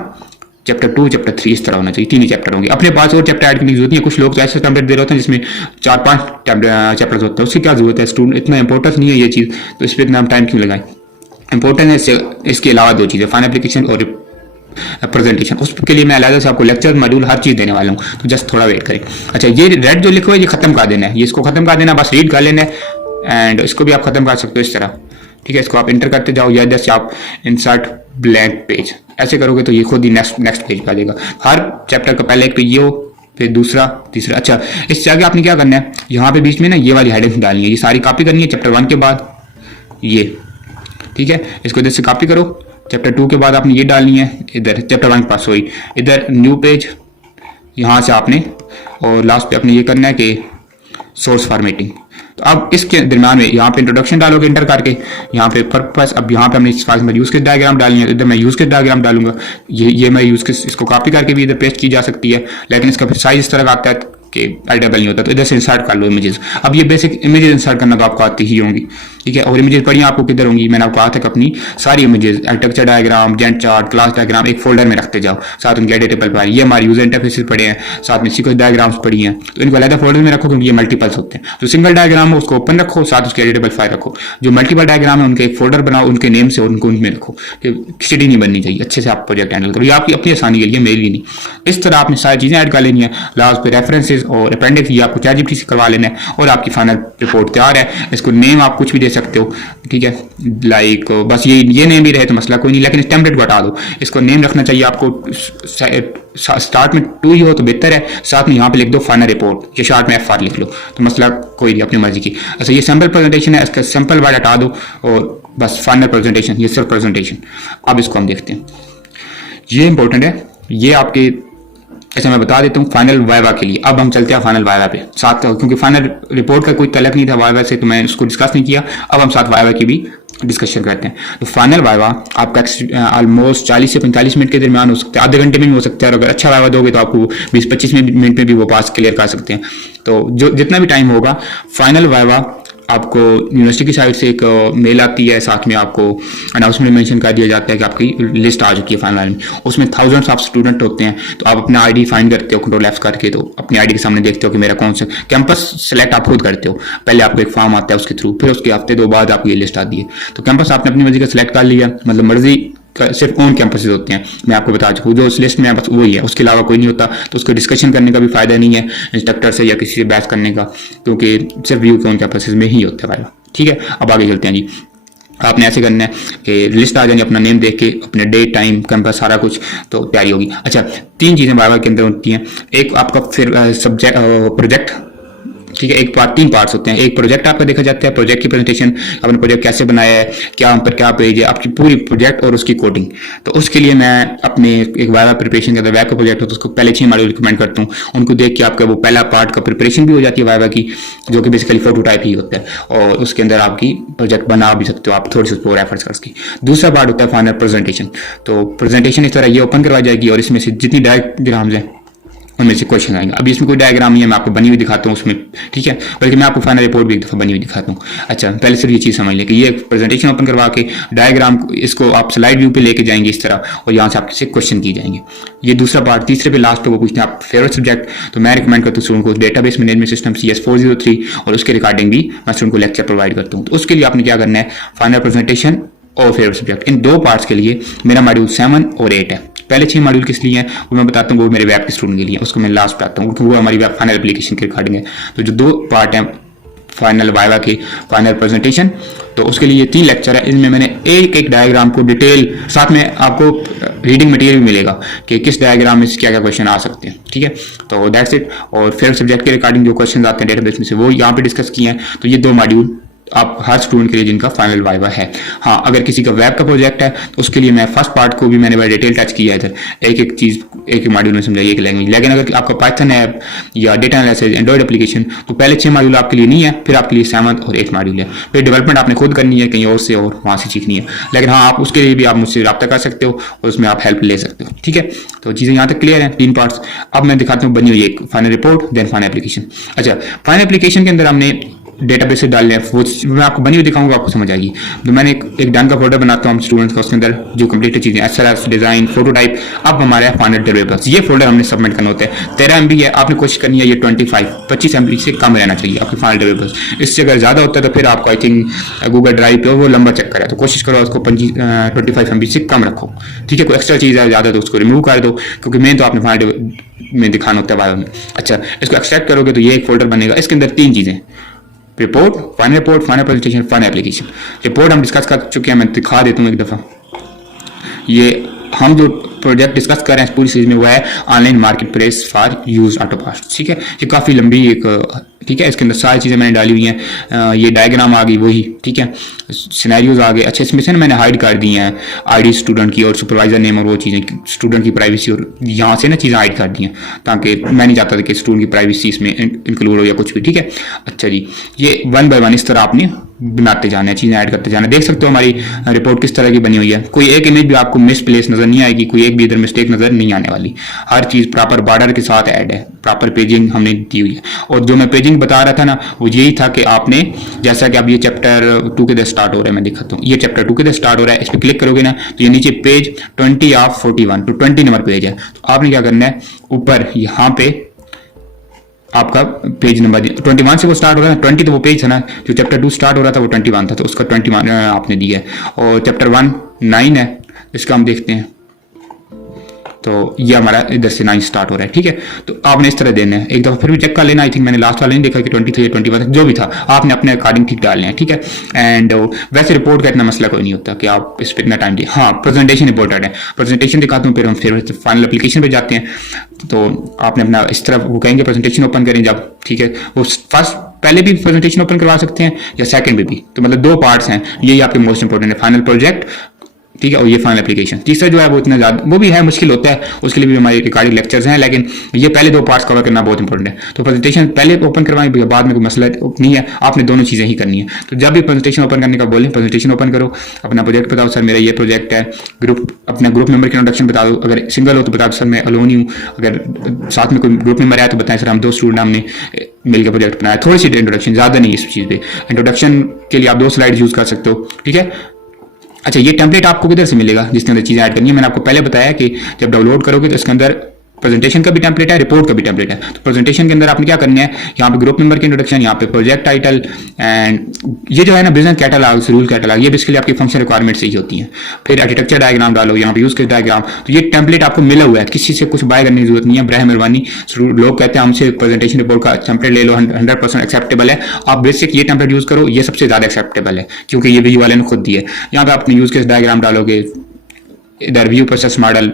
चैप्टर 2, चैप्टर 3 इस तरह होना चाहिए, 3 ही चैप्टर होंगे। अपने पास और चैप्टर ऐड करने की जरूरत नहीं है। कुछ लोग तो ऐसे टेम्पलेट दे रहे होते हैं जिसमें 4-5 चैप्टर्स होते हैं, उसकी क्या जरूरत है, स्टूडेंट इतना इंपॉर्टेंस नहीं है ये चीज़, तो इस पर इतना टाइम क्यों लगाएं। इंपॉर्टेंट है इसके अलावा 2 चीज़ें, फाइनल एप्लीकेशन और प्रेजेंटेशन। उसके लिए मैं अलग से आपको लेक्चर मॉड्यूल हर चीज़ देने वाला हूँ, तो जस्ट थोड़ा वेट करें। अच्छा, ये रेड जो लिखा हुआ है ये खत्म कर देना है, ये इसको खत्म कर देना, बस रीड कर लेना है एंड इसको भी आप खत्म कर सकते हो इस तरह, ठीक है। इसको आप इंटर करते जाओ या जैसे आप इंसर्ट ब्लैंक पेज ऐसे करोगे तो ये खुद ही नेक्स्ट पेज पे आ जाएगा। हर चैप्टर का पहले एक तो ये हो, फिर दूसरा, तीसरा। अच्छा, इससे आगे आपने क्या करना है, यहाँ पे बीच में ना ये वाली हेडिंग डालनी है, ये सारी कॉपी करनी है चैप्टर 1 के बाद ये, ठीक है। इसको इधर से कॉपी करो, चैप्टर 2 के बाद आपने ये डालनी है इधर, चैप्टर 1 के पास हुई इधर न्यू पेज, यहाँ से आपने और लास्ट पे आपने ये करना है कि सोर्स फॉर्मेटिंग। तो अब इसके दरम्यान में यहाँ पे इंट्रोडक्शन डालोगे इंटर करके, यहाँ पे पर्पस, अब यहाँ पे हमने इस फाइल में यूज केस डायग्राम डालनी है, इधर मैं यूज केस डायग्राम डालूंगा। ये मैं यूज केस इसको कॉपी करके भी इधर पेस्ट की जा सकती है, लेकिन इसका फिर साइज इस तरह का आता है कि एडिटेबल नहीं होता, तो इधर से इंसर्ट कर लो इमेजेस। अब ये बेसिक इमेजेस इंसर्ट करना तो आपको आती ही होंगी, ठीक है। और इमेजेस पढ़िए आपको किधर होंगी, मैंने आपको कहा था कि अपनी सारी images architecture diagram, giant chart, class diagram एक फोल्डर में रखते जाओ, साथ उनके एडिटेबल फाइल। ये हमारे यूजर इंटरफेसेस पढ़े हैं, साथ में सीक्वेंस डायग्राम्स पढ़ी हैं, तो इनको अलग फोल्डर में रखो क्योंकि ये मल्टीपल्स होते हैं। जो सिंगल डायग्राम हो उसको ओपन रखो, साथ उसके एडिटेबल फाइल रखो। जो मल्टीपल डायग्राम है उनके एक फोल्डर बनाओ, उनके नेम से उनको उनमें रखो। खिचड़ी नहीं बननी चाहिए, अच्छे से आप प्रोजेक्ट हैंडल करो, ये आपकी अपनी आसानी के लिए, मेरी भी नहीं। इस तरह आपने सारी चीजें ऐड कर लेनी है। लास्ट पे रेफरेंसेस और अपेंडिक्स आपको ChatGPT से करवा लेना है और आपकी फाइनल रिपोर्ट तैयार है। इसको नेम आप कुछ भी दे सकते हो, ठीक है। लाइक बस ये नेम भी रहे तो मसला कोई नहीं, लेकिन इस टेम्पलेट को हटा दो। इसको नेम रखना चाहिए आपको, स्टार्ट में 2 ही हो तो बेहतर है, साथ में यहाँ पे लिख दो फाइनल रिपोर्ट, या शॉर्ट में FR लिख लो, तो मसला कोई नहीं, अपनी मर्जी की। अच्छा, ये सैम्पल प्रेजेंटेशन है, इसका सैम्पल वर्ड हटा दो और बस फाइनल प्रेजेंटेशन, ये सिर्फ प्रेजेंटेशन। अब इसको हम देखते हैं, ये इंपॉर्टेंट है, ये आपके ऐसे मैं बता देता हूँ फाइनल वाइवा के लिए। अब हम चलते हैं फाइनल वाइवा पे साथ, क्योंकि फाइनल रिपोर्ट का कोई तलक नहीं था वाइवा से, तो मैं उसको डिस्कस नहीं किया। अब हम साथ वाइवा की भी डिस्कशन करते हैं। तो फाइनल वाइवा आपका ऑलमोस्ट 40 से 45 मिनट के दरमियान हो सकता है, आधे घंटे में भी हो सकता है, और अगर अच्छा वाइवा दोगे तो आपको 20-25 मिनट में भी वो पास क्लियर कर सकते हैं। तो जो जितना भी टाइम होगा, फाइनल वाइवा आपको यूनिवर्सिटी की साइड से एक मेल आती है, साथ में आपको अनाउंसमेंट में मेंशन कर दिया जाता है कि आपकी लिस्ट आ चुकी है फाइनल में। उसमें थाउजेंड्स ऑफ स्टूडेंट होते हैं, तो आप अपना आईडी फाइंड करते हो कंट्रोल F करके, तो अपनी आईडी के सामने देखते हो कि मेरा कौन सा कैंपस सेलेक्ट आप खुद करते हो। पहले आपको एक फॉर्म आता है उसके थ्रू, फिर उसके हफ्ते 2 बाद आपको ये लिस्ट आती है। तो कैंपस आपने अपनी मर्जी का सिलेक्ट कर लिया, मतलब मर्जी सिर्फ ऑन कैंपसेस होते हैं, मैं आपको बता चुका हूँ, जो उस लिस्ट में है बस वही है, उसके अलावा कोई नहीं होता। तो उसको डिस्कशन करने का भी फायदा नहीं है इंस्ट्रक्टर से या किसी से बहस करने का, क्योंकि सिर्फ व्यू के ऑन कैंपसेस में ही होता है। ठीक है, अब आगे चलते हैं जी। आपने ऐसे करना है कि लिस्ट आ जानी, अपना नेम देख के, अपने डेट, टाइम, कैंपस, सारा कुछ, तो तैयारी होगी। अच्छा, 3 चीजें वाइवा के अंदर होती हैं। एक आपका फिर सब्जेक्ट प्रोजेक्ट, ठीक है, 3 पार्ट्स होते हैं। एक प्रोजेक्ट आपका देखा जाता है, प्रोजेक्ट की प्रेजेंटेशन, आपने प्रोजेक्ट कैसे बनाया है, क्या हम पर क्या पेज है, आपकी पूरी प्रोजेक्ट और उसकी कोडिंग। तो उसके लिए मैं अपने एक वाइवा प्रिपरेशन के अंदर वेब का प्रोजेक्ट हो तो उसको पहले 6 मॉड्यूल रिकमेंड करता हूँ। उनको देख के आपका वो पहला पार्ट का प्रिपरेशन भी हो जाती है वाइवा की, जो कि बेसिकली फोटोटाइप ही होता है, और उसके अंदर आपकी प्रोजेक्ट बना भी सकते हो आप थोड़ी सी और एफर्ट्स करके। दूसरा पार्ट होता है फाइनल प्रेजेंटेशन। तो प्रेजेंटेशन इस तरह ये ओपन करवाई जाएगी, और इसमें से जितनी डायग्राम्स हैं उनमें से क्वेश्चन आएंगे। अभी इसमें कोई डायग्राम नहीं है, मैं आपको बनी हुई दिखाता हूँ उसमें, ठीक है, बल्कि मैं आपको फाइनल रिपोर्ट भी एक दफ़ा बनी हुई दिखाता हूँ। अच्छा, पहले सिर्फ ये चीज़ समझ लें कि ये प्रेजेंटेशन ओपन करवा के डायग्राम इसको आप स्लाइड व्यू पे लेके जाएंगे इस तरह, और यहाँ से आपसे क्वेश्चन किए जाएंगे। ये दूसरा पार्ट। तीसरे पे लास्ट पे वो पूछते हैं आप फेवरेट सब्जेक्ट, तो मैं रिकमेंड करता हूँ स्टूडेंट को डेटाबेस मैनेजमेंट सिस्टम CS 403, और उसके रिकॉर्डिंग भी मैं स्टूडेंट को लेक्चर प्रोवाइड करता हूँ। तो उसके लिए आपने क्या करना है, फाइनल प्रेजेंटेशन और फेवरेट सब्जेक्ट, इन 2 पार्ट्स के लिए मेरा मॉड्यूल 7 और 8 है। पहले 6 मॉड्यूल किस लिए हैं वो मैं बताता हूँ, वो मेरे वेब के स्टूडेंट के लिए, उसको मैं लास्ट बताता हूँ, क्योंकि वो हमारी वेब फाइनल एप्लीकेशन के रिकॉर्डिंग है। तो जो 2 पार्ट हैं फाइनल वाइवा के, फाइनल प्रेजेंटेशन, तो उसके लिए 3 लेक्चर है। इनमें मैंने एक डायग्राम को डिटेल, साथ में आपको रीडिंग मटेरियल भी मिलेगा कि किस डायग्राम में क्या क्या क्वेश्चन आ सकते हैं, ठीक है। तो दैट्स इट। और फिर सब्जेक्ट के रिकॉर्डिंग जो क्वेश्चन आते हैं डेटाबेस में से, वो यहाँ पे डिस्कस किए हैं। तो ये 2 मॉड्यूल आप हर स्टूडेंट के लिए जिनका फाइनल वाइवा है। हाँ, अगर किसी का वेब का प्रोजेक्ट है तो उसके लिए मैं फर्स्ट पार्ट को भी मैंने बड़ा डिटेल टच किया है इधर, एक चीज़ एक मॉड्यूल में समझाइए, एक लैंग्वेज। लेकिन अगर आपका पाइथन ऐप या डेटा एनालिसिस, एंड्रॉइड एप्लीकेशन, तो पहले 6 मॉड्यूल आपके लिए नहीं है, फिर आपके लिए 7 और 8 मॉड्यूल है। फिर डेवलपमेंट आपने खुद करनी है कहीं और से, और वहाँ से सीखनी है। लेकिन हाँ, आप उसके लिए भी आप मुझसे रब्ता कर सकते हो और उसमें आप हेल्प ले सकते हो, ठीक है। तो चीज़ें यहाँ तक क्लियर हैं, 3 पार्ट्स। अब मैं दिखाता हूँ बनी हुई एक final report, then final application. अच्छा, फाइनल एप्लीकेशन के अंदर हमने डेटाबेस से डालने हैं, वो मैं आपको बनी हुई दिखाऊंगा, आपको समझ आएगी। तो मैंने एक डन का फोल्डर बनाता हूँ हम स्टूडेंट्स का, उसके अंदर जो कंप्लीट चीजें SLS, डिजाइन, फोटोटाइप। अब हमारे फाइनल डिलीवरेबल्स, ये फोल्डर हमने सबमिट करना होता है। 13 MB है, आपने कोशिश करनी है ये 25 MB से कम रहना चाहिए आपके फाइनल डिलीवरेबल्स। इससे अगर ज्यादा होता है तो फिर आपको आई थिंक गूगल ड्राइव पे वो लंबा चेक करे, तो कोशिश करो उसको 25 MB से कम रखो, ठीक है। कोई एक्स्ट्रा चीज़ है ज्यादा तो उसको रिमूव कर दो, क्योंकि मेन तो आपने फाइनल में दिखाना होता है वाइवा में। अच्छा, इसको एक्सट्रैक्ट करोगे तो ये एक फोल्डर बनेगा, इसके अंदर 3 चीजें, report, final presentation, final application. Report हम डिस्कस कर चुके हैं, मैं दिखा देता हूँ एक दफ़ा। ये हम जो प्रोजेक्ट डिस्कस कर रहे हैं इस पूरी सीरीज में, वो है online market place for use auto parts, ठीक है। ये काफ़ी लंबी एक, ठीक है, इसके अंदर सारी चीज़ें मैंने डाली हुई हैं। ये डायग्राम आ गई वही, ठीक है, सिनेरियोज आ गए। अच्छा, इसमें से मैंने हाइड कर दी हैं आईडी स्टूडेंट की और सुपरवाइजर नेम और वो चीज़ें, स्टूडेंट की प्राइवेसी, और यहाँ से ना चीज़ें हाइड कर दी हैं, ताकि मैं नहीं चाहता था कि स्टूडेंट की प्राइवेसी इसमें इंक्लूड हो या कुछ भी, ठीक है। अच्छा जी, ये 1 बाय 1 इस तरह आपने बनाते जाना है, चीज़ें ऐड करते जाना। देख सकते हो हमारी रिपोर्ट किस तरह की बनी हुई है। कोई एक इमेज भी आपको मिस प्लेस नजर नहीं आएगी, कोई एक भी इधर मिस्टेक नजर नहीं आने वाली। हर चीज़ प्रॉपर बॉर्डर के साथ ऐड है, प्रॉपर पेजिंग हमने दी हुई है। और जो मैं पेजिंग बता रहा था ना, वो यही था कि आपने, जैसा कि अब ये चैप्टर 2 के अंदर स्टार्ट हो रहा है, मैं दिखाता हूँ। ये चैप्टर 2 के अंदर स्टार्ट हो रहा है, इस पर क्लिक करोगे ना तो ये नीचे पेज 20 ऑफ 41, तो 20 नंबर पेज है। तो आपने क्या करना है, ऊपर यहाँ पे आपका पेज नंबर 21 से वो स्टार्ट हो रहा है। 20 तो वो पेज था ना, जो चैप्टर 2 स्टार्ट हो रहा था वो 21 था, तो उसका 21 आपने दिया है। और चैप्टर 1 9 है, इसका हम देखते हैं। तो ये हमारा इधर से 9 स्टार्ट हो रहा है, ठीक है। तो आपने इस तरह देना है, एक दफ़ा फिर भी चेक कर लेना। आई थिंक मैंने लास्ट वाला नहीं देखा कि 23 या 21 जो भी था, आपने अपने अकॉर्डिंग ठीक डालना है, ठीक है। एंड वैसे रिपोर्ट का इतना मसला कोई नहीं होता कि आप इस पर इतना टाइम दिए। हाँ, प्रेजेंटेशन इंपॉर्टेंट है, प्रेजेंटेशन दिखाता हूँ, फिर हम फाइनल एप्लीकेशन पे जाते हैं। तो आपने अपना इस तरह वो कहेंगे प्रेजेंटेशन ओपन करें जब, ठीक है। वो फर्स्ट पहले भी प्रेजेंटेशन ओपन करवा सकते हैं या सेकंड में भी, तो मतलब 2 पार्ट्स हैं, यही आपके मोस्ट इंपॉर्टेंट है, फाइनल प्रोजेक्ट, ठीक है, और ये फाइनल एप्लीकेशन। तीसरा जो है वो इतना ज़्यादा वो भी है, मुश्किल होता है, उसके लिए भी हमारी रिकॉर्डिंग लेक्चर्स हैं, लेकिन ये पहले 2 पार्ट्स कवर करना बहुत इंपॉर्टेंट है। तो प्रेजेंटेशन पहले ओपन करवाएं, बाद में कोई मसला नहीं है, आपने दोनों चीज़ें ही करनी है। तो जब भी प्रेजेंटेशन ओपन करने का बोलें, प्रेजेंटेशन ओपन करो, अपना प्रोजेक्ट बताओ, सर मेरा ये प्रोजेक्ट है, ग्रुप अपना ग्रुप मेंबर की इंट्रोडक्शन बता दो, अगर सिंगल हो तो बता दो सर मैं अलोन ही हूँ, अगर साथ में कोई ग्रुप मेंबर आया तो बताएं सर हम 2 स्टूडेंट हमने मिलकर प्रोजेक्ट बनाया। थोड़ी सी इंट्रोडक्शन, ज़्यादा नहीं इस चीज़ पे। इंट्रोडक्शन के लिए आप 2 स्लाइड यूज़ कर सकते हो, ठीक है। अच्छा, ये टेम्पलेट आपको किधर से मिलेगा जिसके अंदर चीज़ें ऐड करनी है? मैंने आपको पहले बताया कि जब डाउनलोड करोगे तो इसके अंदर प्रेजेंटेशन का भी टेम्पलेट है, रिपोर्ट का भी टेम्पलेट है। तो प्रेजेंटेशन के अंदर आपने क्या करना है, यहाँ पे ग्रुप मेंबर की इंट्रोडक्शन, यहाँ पे प्रोजेक्ट टाइटल, एंड ये जो है ना बिजनेस कैटलॉग, रूल कैटलॉग, ये बेसिकली आपकी फंक्शन रिक्वायरमेंट्स ही होती हैं। फिर आर्किटेक्चर डायग्राम डालो, यहाँ पे यूज केस डायग्राम। तो ये टेम्पलेट आपको मिला हुआ है, किसी से कुछ बाय करने की जरूरत नहीं है, बराह मेहरबानी। लोग कहते हैं हमसे प्रेजेंटेशन रिपोर्ट का टेम्पलेट ले लो, 100% एक्सेप्टेबल है। आप बेसिक ये टेम्पलेट यूज करो, ये सबसे ज्यादा एक्सेप्टेबल है, क्योंकि ये वीडियो वाले ने खुद दिया है। यहाँ पे आपने यूज केस डायग्राम डालोगे, इधर view process model,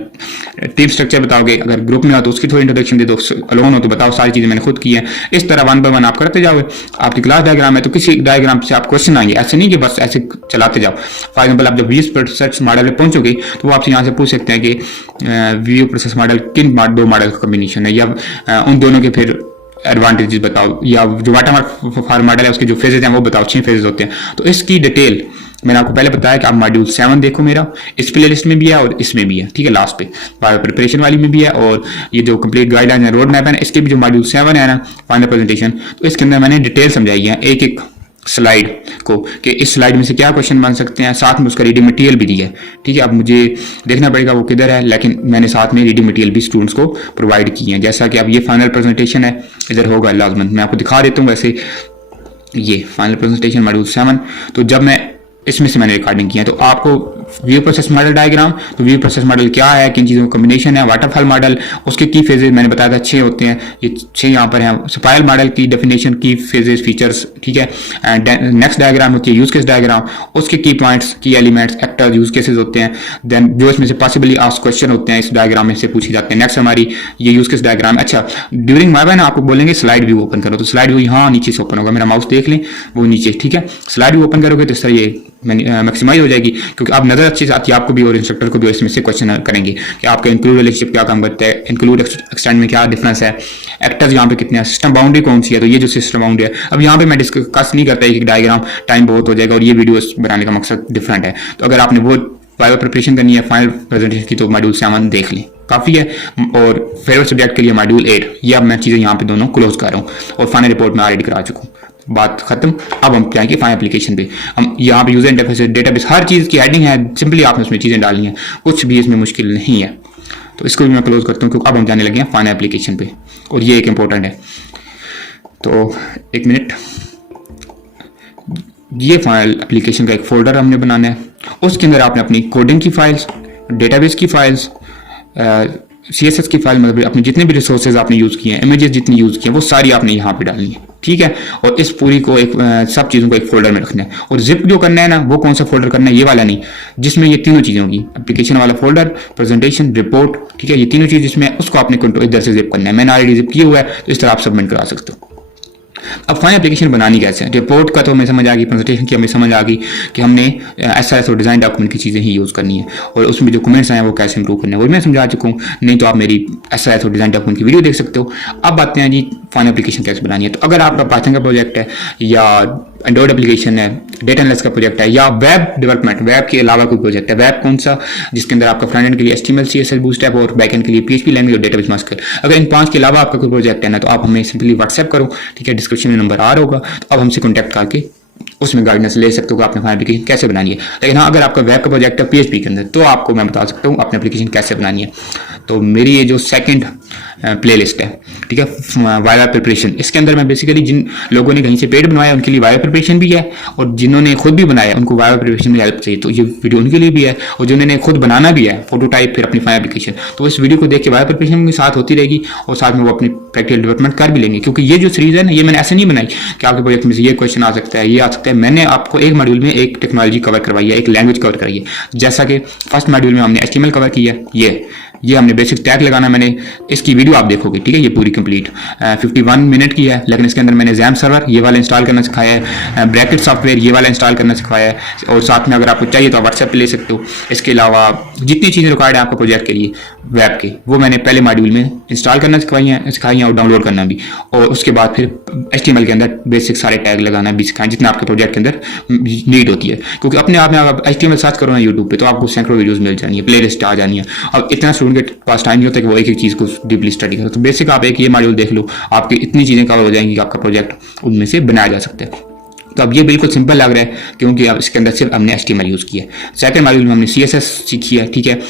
team structure बताओगे, अगर ग्रुप में हो तो उसकी थोड़ी इंट्रोडक्शन दे दो, अलोन हो तो बताओ, सारी चीजें मैंने खुद की है। इस तरह 1 बाय 1 आप करते जाओगे। आपकी क्लास डायग्राम है तो किसी डायग्राम से आप क्वेश्चन आएंगे, ऐसे नहीं कि बस ऐसे चलाते जाओ। फॉर एग्जाम्पल आप जब व्यू प्रोसेस मॉडल में पहुंचोगे तो वो आपसे यहाँ से पूछ सकते हैं कि व्यू प्रोसेस मॉडल किन 2 मॉडल का कॉम्बिनेशन है, या उन दोनों के फिर एडवांटेजेस बताओ, या जो वाटरमार्क फॉर मॉडल है उसके जो फेजेज हैं वो बताओ, 6 फेजेज होते हैं। तो इसकी डिटेल मैंने आपको पहले बताया कि आप मॉड्यूल 7 देखो, मेरा इस प्ले लिस्ट में भी है और इसमें भी है, ठीक है, लास्ट पे बायो प्रिपरेशन वाली में भी है, और ये जो कंप्लीट गाइडलाइन है, रोड मैप है ना, इसके भी जो मॉड्यूल 7 है ना फाइनल प्रेजेंटेशन, तो इसके अंदर मैंने डिटेल समझाई है एक एक स्लाइड को कि इस स्लाइड में से क्या क्वेश्चन बन सकते हैं, साथ में उसका रीडिंग मटेरियल भी दिया है, ठीक है। अब मुझे देखना पड़ेगा वो किधर है, लेकिन मैंने साथ में रीडिंग मटेरियल भी स्टूडेंट्स को प्रोवाइड किए हैं। जैसा कि अब ये फाइनल प्रेजेंटेशन है, इधर होगा लाजमन, मैं आपको दिखा देता हूँ। वैसे ये फाइनल प्रेजेंटेशन मॉड्यूल 7, तो जब मैं इसमें से मैंने रिकॉर्डिंग किया, तो आपको व्यू प्रोसेस मॉडल डायग्राम, तो व्यू प्रोसेस मॉडल क्या है, किन चीज़ों का कॉम्बिनेशन है, वाटरफॉल मॉडल, उसके की फेजेज मैंने बताया था 6 होते हैं, ये 6 यहाँ पर हैं। स्पाइरल मॉडल की डेफिनेशन, की फेजेज, फीचर्स, ठीक है। नेक्स्ट डायग्राम होती है यूज केस डायग्राम, उसके की पॉइंट्स, की एलिमेंट्स, एक्टर्स, यूज केसेस होते हैं। देन जो इसमें से पॉसिबली आस्क्ड क्वेश्चन होते हैं इस डायग्राम में से पूछे जाते हैं। नेक्स्ट हमारी ये यूज केस डायग्राम। अच्छा, ड्यूरिंग माई ना आपको बोलेंगे स्लाइड व्यू ओपन करो, तो स्लाइड व्यू यहाँ नीचे से ओपन होगा, मेरा माउस देख लें वो नीचे, ठीक है। स्लाइड व्यू ओपन करोगे तो इस तरह ये मैक्सिमाइज हो जाएगी, क्योंकि आप नजर अच्छी से आती है आपको भी और इंस्ट्रक्टर को भी, इसमें से क्वेश्चन करेंगे कि आपका इंक्लूड रिलेशनशिप क्या काम करता है, इंक्लूड एक्सटेंड में क्या डिफरेंस है, एक्टर्स यहाँ पे कितने हैं, सिस्टम बाउंड्री कौन सी है, तो ये जो सिस्टम बाउंड्री है, अब यहाँ पे मैं डिस्कस नहीं करता एक डायग्राम, टाइम बहुत हो जाएगा और ये वीडियो बनाने का मकसद डिफरेंट है। तो अगर आपने वो बायो प्रिपरेशन करनी है फाइनल प्रेजेंटेशन की, तो मॉड्यूल 7 देख लें, काफ़ी है। और फेवरेट सब्जेक्ट के लिए मॉड्यूल 8, ये अब मैं चीज़ें यहाँ पे दोनों क्लोज कर रहा हूँ और फाइनल रिपोर्ट में ऑलरेडी करा चुका हूँ, बात खत्म। अब हम जाएंगे फाइनल एप्लीकेशन पे। हम यहाँ पे यूजर इंटरफेस, डेटाबेस, हर चीज़ की हेडिंग है, सिंपली आपने उसमें चीज़ें डालनी है, कुछ भी इसमें मुश्किल नहीं है। तो इसको भी मैं क्लोज करता हूँ क्योंकि अब हम जाने लगे हैं फाइनल एप्लीकेशन पे, और ये एक इंपॉर्टेंट है। तो एक मिनट, ये फाइनल एप्लीकेशन का एक फोल्डर हमने बनाना है, उसके अंदर आपने अपनी कोडिंग की फाइल्स, डेटाबेस की फाइल्स, CSS की फाइल, मतलब अपने जितने भी रिसोर्सेज आपने यूज़ किए हैं, इमेजेस जितनी यूज़ की हैं, वो सारी आपने यहाँ पे डालनी है, ठीक है। और इस पूरी को एक सब चीज़ों को एक फोल्डर में रखना है। और जिप जो करना है ना, वो कौन सा फोल्डर करना है, ये वाला नहीं, जिसमें ये तीनों चीज़ें होंगी, एप्लीकेशन वाला फोल्डर, प्रेजेंटेशन, रिपोर्ट, ठीक है, ये तीनों चीज़ जिसमें उसको आपने कंट्रोल इधर से जिप करना है। मैंने ऑलरेडी जिप किया हुआ है, तो इस तरह आप सबमिट करा सकते हो। अब फाइनल एप्लीकेशन बनानी कैसे है, रिपोर्ट का तो हमें समझ आ गई, प्रेजेंटेशन की हमें समझ आ गई कि हमने SRS और डिज़ाइन डॉक्यूमेंट की चीज़ें ही यूज़ करनी है, और उसमें जो कमेंट्स आए वो कैसे इंप्रूव करने हैं वो मैं समझा चुका हूँ। नहीं तो आप मेरी SRS और डिज़ाइन डॉक्यूमेंट की वीडियो देख सकते हो। अब बातें हैं जी फाइनल एप्लीकेशन कैसे बनानी है। तो अगर आपका पाइथन का प्रोजेक्ट है, या एंड्रॉइड एप्लीकेशन है, डेटा एनालिसिस का प्रोजेक्ट है, या वेब डेवलपमेंट, वेब के अलावा कोई प्रोजेक्ट है, वेब कौन सा, जिसके अंदर आपका फ्रंट एंड के लिए HTML, CSS, बूटस्ट्रैप, और बैक एंड के लिए PHP लैंग्वेज और डेटाबेस मास्टर, अगर इन 5 के अलावा आपका कोई प्रोजेक्ट है ना, तो आप हमें सिंपली व्हाट्सएप करो, ठीक है, डिस्क्रिप्शन में नंबर आ रहा होगा, तो आप हमसे कॉन्टैक्ट करके उसमें गाइडेंस ले सकते हो कि आपने फाइनल एप्लीकेशन कैसे बनानी है। लेकिन हाँ, अगर आपका वेब का प्रोजेक्ट है PHP के अंदर, तो आपको मैं बता सकता हूँ अपनी एप्लीकेशन कैसे बनानी है। तो मेरी ये जो सेकंड प्लेलिस्ट है, ठीक है, वाइवा प्रिपरेशन, इसके अंदर मैं बेसिकली जिन लोगों ने कहीं से पेड बनवाया उनके लिए वाइवा प्रिपरेशन भी है, और जिन्होंने खुद भी बनाया उनको वाइवा प्रिपरेशन में हेल्प चाहिए तो ये वीडियो उनके लिए भी है, और जिन्होंने खुद बनाना भी है फोटोटाइप फिर अपनी फाइनल एप्लीकेशन, तो इस वीडियो को देख के वाइवा प्रिपरेशन के साथ होती रहेगी और साथ में वो अपनी प्रैक्टिकल डेवलपमेंट कर भी लेंगे। क्योंकि ये जो सीरीज है ना, ये मैंने ऐसे नहीं बनाई कि आपके प्रोजेक्ट में से ये क्वेश्चन आ सकता है, ये आ सकता है। मैंने आपको एक मॉड्यूल में एक टेक्नोलॉजी कवर करवाई है, एक लैंग्वेज कवर कराई है। जैसा कि फर्स्ट मॉड्यूल में हमने HTML कवर किया, ये हमने बेसिक टैग लगाना, मैंने इसकी वीडियो आप देखोगे, ठीक है, ये पूरी कंप्लीट 51 मिनट की है। लेकिन इसके अंदर मैंने XAMPP सर्वर ये वाला इंस्टॉल करना सिखाया है, ब्रैकेट सॉफ्टवेयर ये वाला इंस्टॉल करना सिखाया है, और साथ में अगर आपको चाहिए तो आप व्हाट्सएप पे ले सकते हो। इसके अलावा जितनी चीज़ें रिक्वायर्ड है आपको प्रोजेक्ट के लिए वेब के, वो मैंने पहले मॉड्यूल में इंस्टॉल करना सिखाई हैं और डाउनलोड करना भी, और उसके बाद फिर HTML के अंदर बेसिक सारे टैग लगाना भी सिखाएं जितना आपके प्रोजेक्ट के अंदर नीड होती है। क्योंकि अपने आप में आप HTML सर्च करो ना यूट्यूब पे तो आपको सैकड़ों वीडियोस मिल जानी है, प्लेलिस्ट आ जानी है। अब इतना स्टूडेंट के पास टाइम नहीं होता कि वो एक एक चीज़ को डीपली स्टडी करो। तो बेसिक आप एक ये मॉड्यूल देख लो, आपकी इतनी चीज़ें कवर हो जाएंगी कि आपका प्रोजेक्ट उनमें से बनाया जा सकता है। तो अब ये बिल्कुल सिंपल लग रहा है क्योंकि अब इसके अंदर सिर्फ हमने HTML यूज़ किया है। सेकंड मॉड्यूल में हमने CSS सीखी है, ठीक है,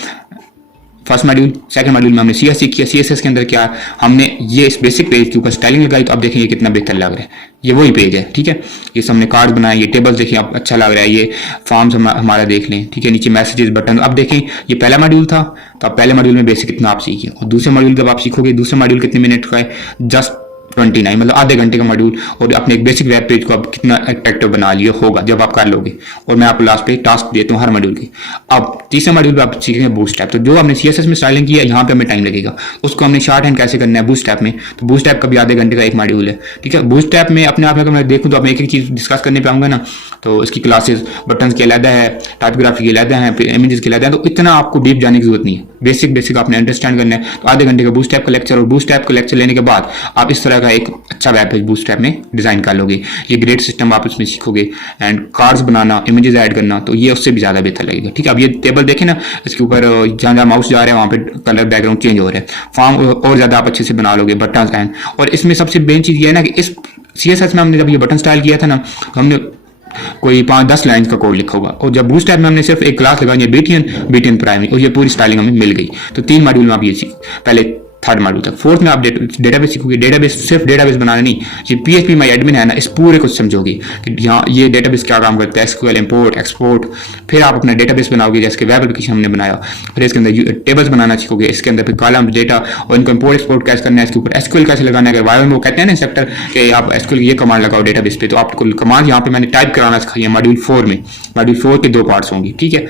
फर्स्ट मॉड्यूल। सेकंड मॉड्यूल में हमने CSS सीखी है। CSS के अंदर क्या हमने ये इस बेसिक पेज के ऊपर स्टाइलिंग लगाई, तो अब देखेंगे कितना बेहतर लग रहा है। ये वही पेज है, ठीक है, ये हमने कार्ड बनाए, ये टेबल्स देखिए अब अच्छा लग रहा है, ये फॉर्म्स हमारा देख लें, ठीक है, नीचे मैसेजेस बटन। अब देखें ये पहला मॉड्यूल था, तो अब पहले मॉड्यूल में बेसिक कितना आप सीखे, और दूसरे मॉड्यूल जब आप सीखोगे, दूसरे मॉड्यूल कितने मिनट का है, जस्ट 29 मतलब आधे घंटे का मॉड्यूल, और अपने एक बेसिक वेब पेज को आप कितना अट्रैक्टिव बना लिया होगा जब आप कर लोगे। और मैं आपको लास्ट पे टास्क देता हूँ हर मॉड्यूल के। अब तीसरे मॉड्यूल पे आप सीखेंगे बूटस्ट्रैप। तो जो हमने CSS में स्टाइलिंग किया है, यहाँ पे हमें टाइम लगेगा, उसको हमने शॉर्ट हैंड कैसे करना है बूटस्ट्रैप में। तो बूटस्ट्रैप का भी आधे घंटे का एक मॉड्यूल है, ठीक है। बूटस्ट्रैप में अपने आप में अगर मैं देखूँ तो मैं एक एक चीज़ डिस्कस करने पे आऊँगा ना, तो इसकी क्लासेस बटन के अलग है, टाइपोग्राफी के अलग है, इमेजेस के अलग है, तो इतना आपको डीप जाने की जरूरत नहीं है। बेसिक आपने अंडरस्टैंड करना है। तो आधे घंटे का बूटस्ट्रैप का लेक्चर, और बूटस्ट्रैप का लेक्चर लेने के बाद आप इस तरह का एक अच्छा वेब पेज बूटस्ट्रैप में डिजाइन कर लोगे। ये ग्रेड सिस्टम आप उसमें सीखोगे, and cards banana, images add करना, तो ये उससे भी ज्यादा बेहतर लगेगा, ठीक है। अब ये टेबल देखें ना, इसके ऊपर जहाँ जहाँ माउस जा रहा है वहाँ पे कलर बैकग्राउंड चेंज हो रहा है, फॉर्म और ज्यादा आप अच्छे से बना लोगे, बटन एंड। और इसमें सबसे मेन चीज ये है ना कि इस CSS में हमने जब ये बटन स्टाइल किया था ना, हमने कोई 5-10 लाइन का कोड लिखा होगा, और जब बूटस्ट्रैप में हमने सिर्फ एक क्लास लगाई है BTN प्राइमरी, और ये पूरी स्टाइलिंग हमें मिल गई। तो 3 मॉड्यूल में आप ये सीख, पहले थर्ड मॉड्यूल तक। फोर्थ में आप डेटाबेस सीखोगे। डेटाबेस सिर्फ डेटाबेस बनाना नहीं, ये PHP माई एडमिन है ना, इस पूरे को समझोगे कि यहाँ ये डेटाबेस क्या काम करता है, SQL इंपोर्ट एक्सपोर्ट। फिर आप अपना डेटाबेस बनाओगे जैसे वेब एप्लीकेशन हमने बनाया, फिर इसके अंदर टेबल्स बनाना सीखोगे, इसके अंदर फिर कॉलम डेटा और इनको इंपोर्ट एक्सपोर्ट कैसे करना है, इसके ऊपर SQL कैसे लगाना है। वाई वो कहते हैं ना इंस्ट्रक्टर कि आप SQL ये कमांड लगाओ डेटाबेस पे, तो आपको कमांड यहाँ पे मैंने टाइप कराना सिखाई है मॉड्यूल 4 में। मॉड्यूल 4 के 2 पार्ट्स होंगे, ठीक है,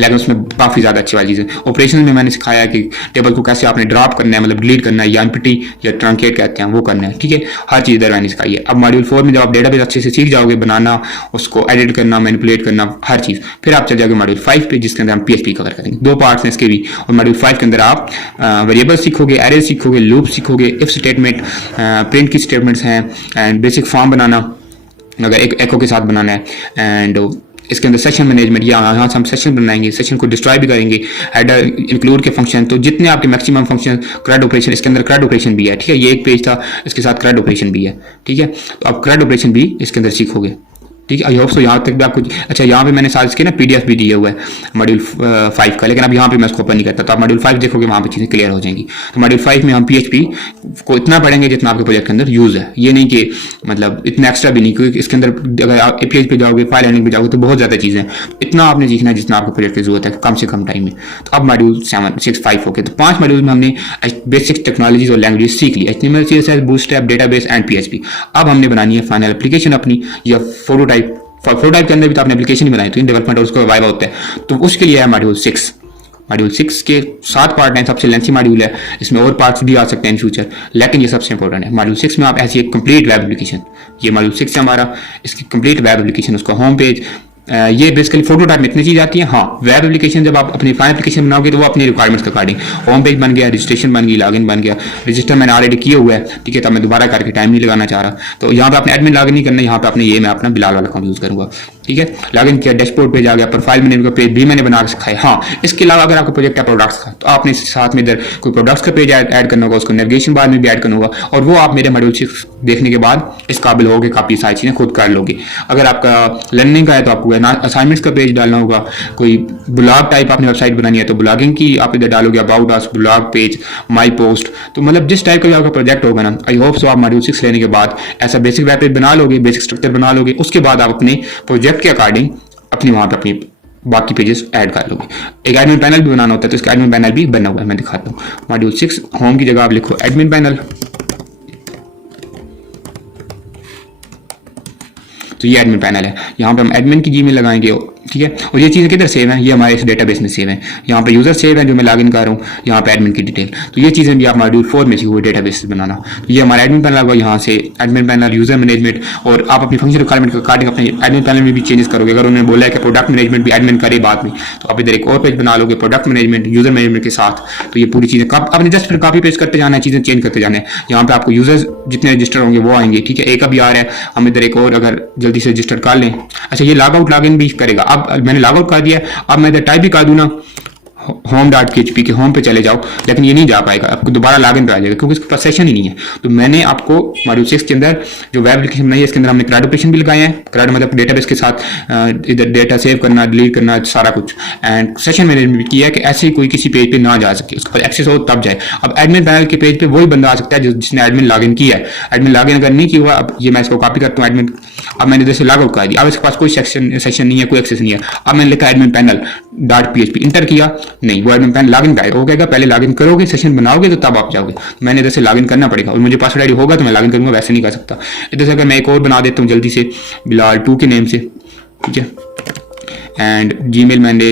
लेकिन उसमें काफ़ी ज़्यादा अच्छी वाली चीज़ें। ऑपरेशन में मैंने सिखाया कि टेबल को कैसे आपने ड्रॉप करना है, मतलब डिलीट करना है, या एम्प्टी या ट्रंकेट कहते हैं वो करना है, ठीक है, हर चीज़ इधर मैंने सिखाई है। अब मॉड्यूल 4 में जब आप डेटाबेस अच्छे से सीख जाओगे, बनाना, उसको एडिट करना, मैनिपुलेट करना, हर चीज़, फिर आप चल जाओगे मॉड्यूल 5 पे, जिसके अंदर हम PHP कवर करेंगे। 2 पार्ट्स हैं इसके भी। और मॉड्यूल 5 के अंदर आप वेरिएबल सीखोगे, एरे सीखोगे, लूप सीखोगे, इफ स्टेटमेंट, प्रिंट की स्टेटमेंट्स हैं, एंड बेसिक फॉर्म बनाना अगर एक एको के साथ बनाना है, एंड इसके अंदर सेशन मैनेजमेंट, यहाँ से हम सेशन बनाएंगे, सेशन को डिस्ट्रॉय भी करेंगे, हेडर इंक्लूड के फंक्शन, तो जितने आपके मैक्सिमम फंक्शन, CRUD ऑपरेशन, इसके अंदर CRUD ऑपरेशन भी है, ठीक है, ये एक पेज था, इसके साथ CRUD ऑपरेशन भी है, ठीक है। तो आप CRUD ऑपरेशन भी इसके अंदर सीखोगे, ठीक है। आई होप सो यहाँ तक भी आपको अच्छा। यहाँ पे मैंने साथ इसके ना PDF भी दिया हुआ है मॉड्यूल 5 का, लेकिन अब यहाँ पे मैं उसको ओपन नहीं करता, तो आप मॉड्यूल 5 देखोगे, वहाँ पे चीज़ें क्लियर हो जाएंगी। तो मॉड्यूल 5 में हम PHP को इतना पढ़ेंगे जितना आपके प्रोजेक्ट के अंदर यूज़ है, ये नहीं कि मतलब इतना एक्स्ट्रा भी नहीं, क्योंकि इसके अंदर अगर आप API पे जाओगे, फाइल हैंडलिंग पे जाओगे, तो बहुत ज़्यादा चीज़ें, इतना आपने सीखना है जितना आपके प्रोजेक्ट की जरूरत है कम से कम टाइम में। तो अब मॉड्यूल 7, 6, 5 होके, तो 5 मॉड्यूल में हमने बेसिक टेक्नोलॉजीज और लैंग्वेज सीख ली, HTML, CSS, bootstrap, database and PHP। अब हमने बनानी है फाइनल एप्लीकेशन अपनी, या फोटोटाइप के अंदर भी तो आपने एप्लीकेशन ही बनाई, तो इन डेवलपमेंट और उसका वाइवा होता है, तो उसके लिए है मॉड्यूल 6। मॉड्यूल 6 के 7 पार्ट हैं, सबसे लेंथी मॉड्यूल है, इसमें और पार्ट्स भी आ सकते हैं इन फ्यूचर, लेकिन ये सबसे इंपॉर्टेंट है। मॉड्यूल 6 में आप ऐसी एक कंप्लीट वेब एप्लीकेशन, ये मॉड्यूल 6 है हमारा, इसकी कंप्लीट वेब एप्लीकेशन, उसका होम पेज, ये बेसिकली फोटोटाइप में इतनी चीज आती है। हाँ, वेब एप्लीकेशन जब आप अपनी फाइनल एप्लीकेशन बनाओगे तो वो अपनी रिक्वायरमेंट्स के अकॉर्डिंग, होम पेज बन गया, रजिस्ट्रेशन बन गई, लॉगिन बन गया। रजिस्टर मैंने ऑलरेडी किया हुआ है, ठीक है, तब मैं दोबारा करके टाइम नहीं लगाना चाह रहा, तो यहाँ पे अपने एडमिन लॉगिन नहीं करना, यहाँ पे अपने ये मैं अपना बिलाल वाला अकाउंट यूज करूंगा। ठीक है, लॉगिन किया, डैशबोर्ड पेज आ गया, प्रोफाइल मैनेजर का पेज भी मैंने बना रखा है। हाँ, इसके अलावा अगर आपका प्रोजेक्ट है प्रोडक्ट्स का, तो आपने साथ में इधर कोई प्रोडक्ट्स का पेज ऐड करना होगा, उसको नेविगेशन बार में भी ऐड करना होगा, और वो आप मेरे मॉड्यूल 6 देखने के बाद इस काबिल होगे, काफ़ी सारी चीज़ें खुद कर लोगे। अगर आपका लर्निंग का है तो आपको असाइनमेंट्स का पेज डालना होगा, कोई ब्लॉग टाइप आपने वेबसाइट बनानी है तो ब्लॉगिंग की आप इधर डालोगे, about us, blog page, my post, तो मतलब जिस टाइप का भी आपका प्रोजेक्ट होगा ना, आई होप सो आप मॉड्यूल 6 लेने के बाद ऐसा बेसिक वेब पेज बना लोगे, बेसिक स्ट्रक्चर बना लोगे, उसके बाद आप अपने प्रोजेक्ट के अकॉर्डिंग अपनी वहाँ पे अपनी बाकी पेजेस ऐड कर लोगे। एक एडमिन पैनल भी बनाना होता है, तो इसका एडमिन पैनल भी बना हुआ है, मैं दिखाता हूँ। मॉड्यूल 6 होम की जगह आप लिखो एडमिन पैनल, तो ये एडमिन पैनल है। यहाँ पे हम एडमिन की जीमेल लगाएंगे, ठीक है, और ये चीज़ें किधर सेव हैं, ये हमारे इस डेटाबेस में सेव हैं। यहाँ पे यूजर सेव है जो मैं लॉगिन कर रहा हूँ, यहाँ पे एडमिन की डिटेल, तो ये चीज़ें भी आप मॉड्यूल 4 में सीखोगे हुए डेटाबेस से बनाना। तो ये हमारा एडमिन पैनल होगा, यहाँ से एडमिन पैनल, यूजर मैनेजमेंट, और आप अपनी फंक्शन रिक्वायरमेंट के अकॉर्डिंग अपने एडमिन पैनल में भी चेंजेस करोगे। अगर उन्होंने बोला है कि प्रोडक्ट मैनेजमेंट भी एडमिन करे बाद में, तो आप इधर एक और पेज बना लोगे प्रोडक्ट मैनेजमेंट, यूजर मैनेजमेंट के साथ। तो ये पूरी चीज़ें आपने जस्ट फिर कॉपी पेस्ट करते जाना है, चीज़ें चेंज करते जाना है। यहाँ पे आपको यूजर्स जितने रजिस्टर होंगे वो आएंगे, ठीक है, एक अभी आ रहा है, हम इधर एक और अगर जल्दी से रजिस्टर कर लें। अच्छा, ये लॉग आउट लॉग इन भी करेगा। अब मैंने लॉग आउट कर दिया, अब मैं इधर टाइप भी कर दूं ना home.php के होम पे चले जाओ, लेकिन ये नहीं जा पाएगा, आपको दोबारा लॉगिन पे आ जाएगा क्योंकि इसके पास सेशन ही नहीं है। तो मैंने आपको मॉड्यूल 6 के अंदर जो वेब एप्लीकेशन बनाई है, इसके अंदर हमने CRUD ऑपरेशन भी लगाए हैं। CRUD मतलब डेटाबेस के साथ इधर डेटा सेव करना, डिलीट करना, सारा कुछ, एंड सेशन मैनेजमेंट भी किया है कि ऐसे ही कोई किसी पेज पे ना जा सके, उसके पास एक्सेस हो तब जाए। अब एडमिन पैनल के पेज पे वही बंदा आ सकता है जिसने एडमिन लॉगिन किया है। एडमिन लॉगिन अगर नहीं किया हुआ, अब ये मैं इसको कॉपी करता हूँ एडमिन, अब मैंने इधर से लॉग आउट कर दिया, अब इसके पास कोई सेशन नहीं है, कोई एक्सेस नहीं है। अब मैंने लिखा एडमिन पैनल .php, इंटर किया, नहीं, वो एडमिन पैनल लॉगिन पे हो गएगा। पहले लॉगिन करोगे, सेशन बनाओगे तो तब आप जाओगे। मैंने इधर से लॉगिन करना पड़ेगा, और मुझे पासवर्ड आईडी होगा तो मैं लॉगिन करूंगा, वैसे नहीं कर सकता। इधर से अगर मैं एक और बना देता हूँ जल्दी से, बिलाल 2 के नेम से, ठीक है, एंड जीमेल मैंने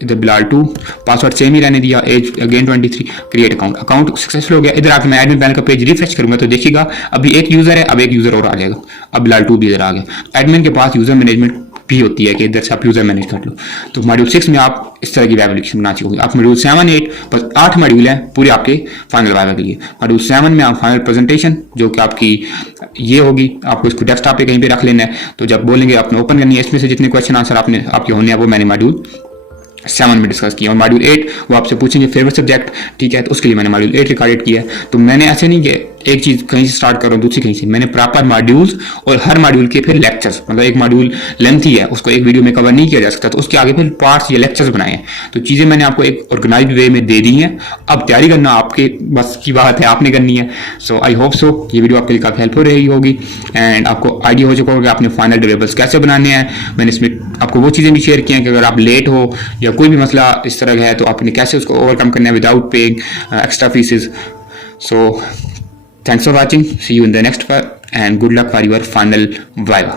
इधर बिलाल 2, पासवर्ड सेम ही रहने दिया, as again 23, create account successful हो गया। इधर आके मैं एडमिन पैनल का पेज रिफ्रेश करूंगा तो देखिएगा अभी एक यूजर है, अब एक यूजर और आ जाएगा, अब बिलाल 2 भी इधर आ गया। एडमिन के पास यूजर मैनेजमेंट भी होती है कि इधर से आप यूजर मैनेज कर लो। तो मॉड्यूल 6 में आप इस तरह की वेब एप्लीकेशन बना सीखोगे। आप मॉड्यूल 7, 8 बस 8 मॉड्यूल हैं पूरे आपके फाइनल वाइवा के लिए। मॉड्यूल 7 में आप फाइनल प्रेजेंटेशन जो कि आपकी ये होगी, आपको इसको डेस्कटॉप पे कहीं पे रख लेना है, तो जब बोलेंगे आपने ओपन करनी है, इसमें से जितने क्वेश्चन आंसर आपके होने हैं वो मैंने मॉड्यूल 7 में डिस्कस किया। और मॉड्यूल 8 वो आपसे पूछेंगे फेवरेट सब्जेक्ट, ठीक है, तो उसके लिए मैंने मॉड्यूल 8 रिकॉर्डेड किया है। तो मैंने ऐसे नहीं कि एक चीज़ कहीं से स्टार्ट कर रहा हूँ दूसरी कहीं से, मैंने प्रॉपर मॉड्यूल्स और हर मॉड्यूल के फिर लेक्चर्स, मतलब एक मॉड्यूल लेंथी है उसको एक वीडियो में कवर नहीं किया जा सकता, तो उसके आगे फिर पार्ट्स या लेक्चर्स बनाए हैं। तो चीज़ें मैंने आपको एक ऑर्गेनाइज्ड वे में दे दी हैं, अब तैयारी करना आपके बस की बात है, आपने करनी है। सो आई होप सो ये वीडियो आपके लिए काफ़ी हेल्पफुल रही होगी, एंड आपको आइडिया हो चुका होगा कि आपने फाइनल डिलीवरेबल्स कैसे बनाने हैं। मैंने इसमें आपको वो चीज़ें भी शेयर की हैं कि अगर आप लेट हो या कोई भी मसला इस तरह का है तो आपने कैसे उसको ओवरकम करना है without paying extra faeces. So thanks for watching, see you in the next part, and good luck for your final viva.